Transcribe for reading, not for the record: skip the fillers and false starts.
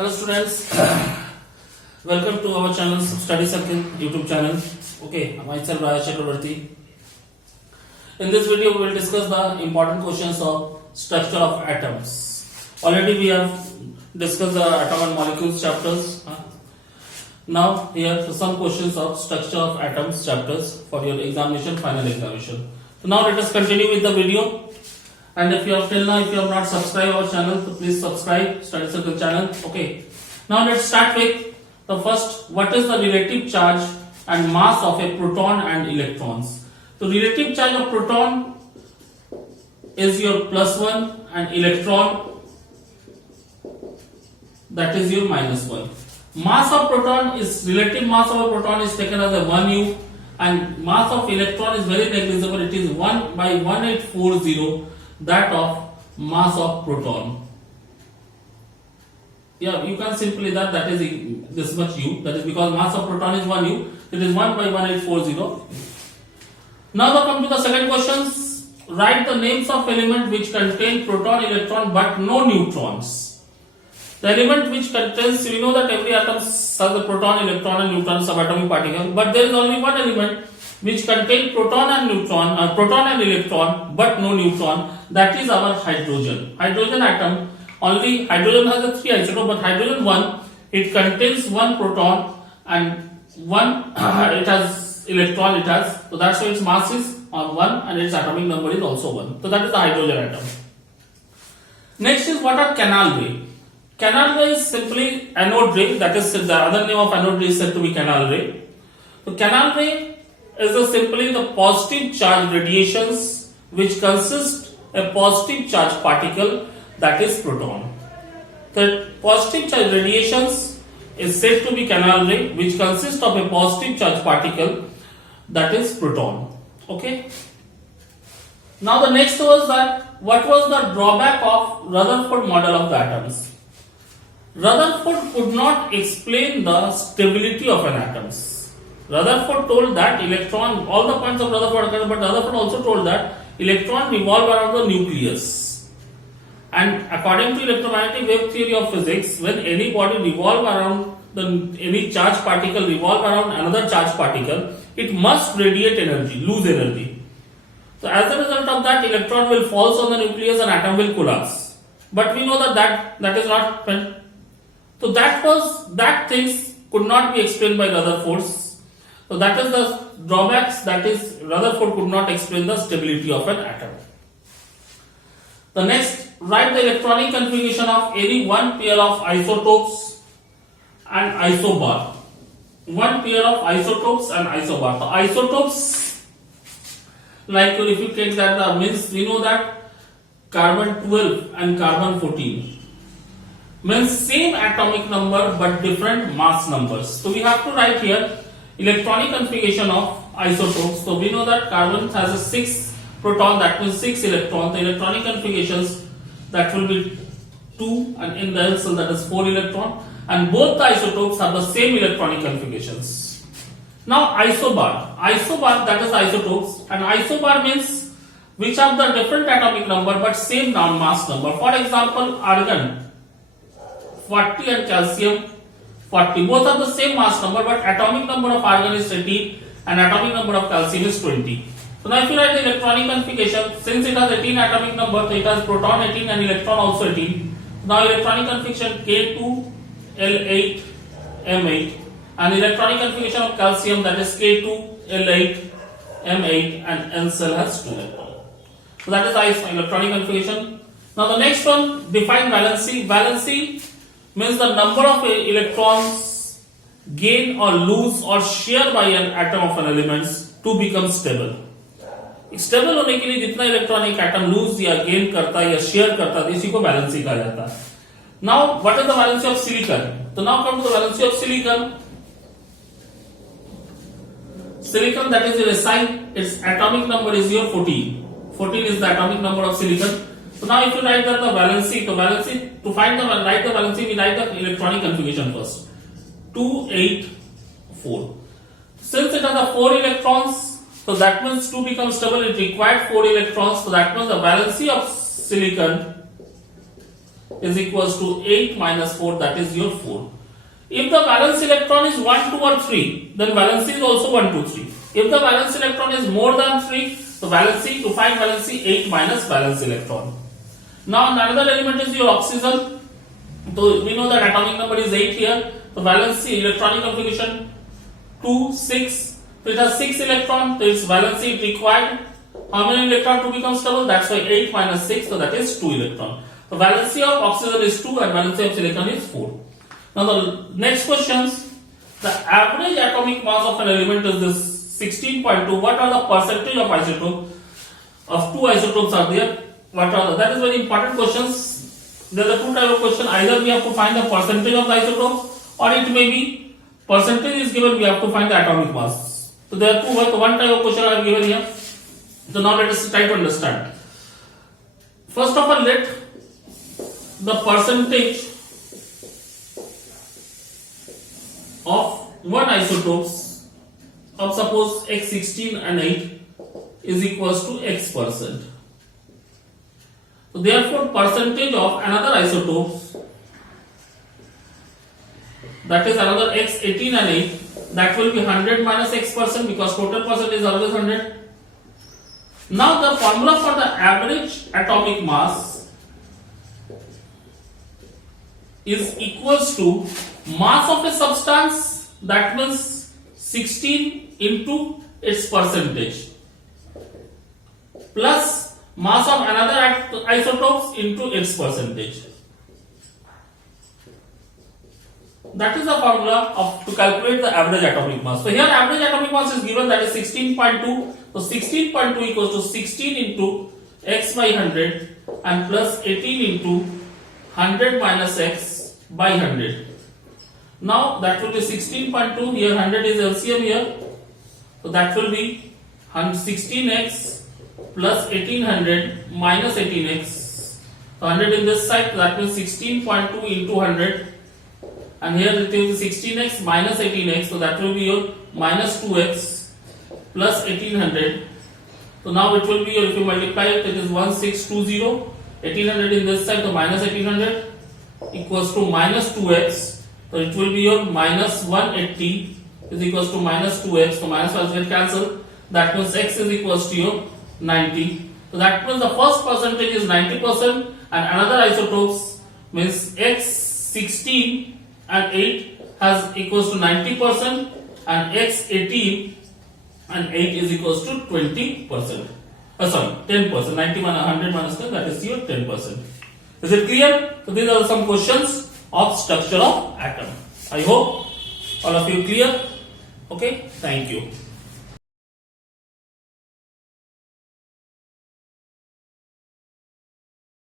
Hello students, welcome to our channel Study Circle YouTube channel. Okay, myself Raya Chakravarti. In this video we will discuss the important questions of structure of atoms. Already we have discussed the atom and molecules chapters. Now here are some questions of structure of atoms chapters for your examination, final examination. So now let us continue with the video. And if you have till now, if you have not subscribed our channel, so please subscribe Study Circle channel. Okay. Now let's start with the first. What is the relative charge and mass of a proton and electrons? The relative charge of proton is your +1 and electron that is your -1. Mass of proton is relative mass of a proton is taken as a 1U and mass of electron is very negligible. It is 1 by 1840. That of mass of proton. Yeah, you can simply that is this much U. That is because mass of proton is 1U. It is 1 by 1840. Now come to the second questions. Write the names of element which contain proton, electron but no neutrons. The element which contains, we know that every atom has a proton, electron and neutron subatomic particle, but there is only one element which contain proton and electron but no neutron. That is our hydrogen. Hydrogen atom, only hydrogen has a 3 isotope, but hydrogen 1, it contains 1 proton and 1 it has electron, so that's why its mass is 1 and its atomic number is also 1. So that is the hydrogen atom. Next is what are canal ray. Canal ray is simply anode ray, that is the other name of anode ray is said to be canal ray. So canal ray is simply the positive charge radiations which consist a positive charge particle, that is proton. The positive charge radiations is said to be canal ray which consists of a positive charge particle, that is proton. Okay. Now the next was that what was the drawback of Rutherford model of the atoms? Rutherford could not explain the stability of an atom. Rutherford told that electron, all the points of Rutherford occurred, but Rutherford also told that electron revolve around the nucleus. And according to electromagnetic wave theory of physics, when any body revolve around any charged particle revolve around another charged particle, it must radiate energy, lose energy. So as a result of that, electron will fall on the nucleus and atom will collapse. But we know that is not happened. So that things could not be explained by Rutherford. So that is the drawbacks, that is Rutherford could not explain the stability of an atom. The next, write the electronic configuration of any one pair of isotopes and isobar. One pair of isotopes and isobar. The isotopes, like if you take that, means we know that carbon 12 and carbon 14 means same atomic number but different mass numbers. So we have to write here electronic configuration of isotopes. So we know that carbon has a 6 proton, that means 6 electrons. The electronic configurations, that will be 2 and in the cell that is 4 electron, and both the isotopes have the same electronic configurations. Now isobar, that is isotopes, and isobar means which have the different atomic number but same mass number. For example, argon 40 and calcium 40, both are the same mass number but atomic number of argon is 18 and atomic number of calcium is 20. So now if you write the electronic configuration, since it has 18 atomic number, so it has proton 18 and electron also 18. Now electronic configuration K2 L8 M8 and electronic configuration of calcium, that is K2 L8 M8 and N cell has 2 electrons. So that is electronic configuration. Now the next one, define valency. Valency means the number of electrons gain or lose or share by an atom of an element to become stable. Stable होने के लिए जितना electronic atom loose या gain करता है या share करता है, इसी को वैलेंसी कहा जाता है. Now what is the valency of silicon? तो now come to the valency of silicon. Silicon, that is your SI, its atomic number is your 14. 14 is the atomic number of silicon. So now if you write that the valency, to find write the valency, we write the electronic configuration first. 2, 8, 4. Since it has 4 electrons, so that means to become stable it required 4 electrons. So that means the valency of silicon is equals to 8 minus 4, that is your 4. If the valence electron is 1, 2 or 3, then valency is also 1, 2, 3. If the valence electron is more than 3, so valency, to find valency, 8 minus valence electron. Now another element is your oxygen. So we know that atomic number is 8 here. So valency electronic configuration 2, 6. So it has 6 electrons. So its valency it required how many electrons to become stable? That's why 8 minus 6. So that is 2 electrons. So valency of oxygen is 2 and valency of silicon is 4. Now the next questions. The average atomic mass of an element is this 16.2. What are the percentage of isotope? Of two isotopes are there. What are the? That is very important questions. There are two types of question. Either we have to find the percentage of the isotope, or it may be percentage is given. We have to find the atomic mass. So there are two. One type of question I have given here. So now let us try to understand. First of all, let the percentage of one isotopes of suppose x16 and 8 is equals to x%. So therefore percentage of another isotopes, that is another x18 and 8, that will be 100 minus x% because total percent is always 100. Now the formula for the average atomic mass is equals to mass of a substance, that means 16 into its percentage, plus mass of another isotopes into its percentage. That is the formula of to calculate the average atomic mass. So here average atomic mass is given, that is 16.2. So 16.2 equals to 16 into x by 100 and plus 18 into 100 minus x by 100. Now that will be 16.2. Here 100 is LCM here. So that will be 16x plus 1800 minus 18x. So 100 in this side, that means 16.2 into 100. And here it is 16x minus 18x. So that will be your minus 2x plus 1800. So now it will be your, if you multiply it, it is 1620. 1800 in this side, so minus 1800 equals to minus 2x. So it will be your minus 180 is equals to minus 2x. So minus will get cancelled. That means x is equals to your 90. So that means the first percentage is 90% and another isotopes means x16 and 8 has equals to 90% and x18 and 8 is equals to 20%. Sorry, 10%. 90 minus 100 minus 10, that is your 10%. Is it clear? So these are some questions of structure of atom. I hope all of you clear. Okay, thank you.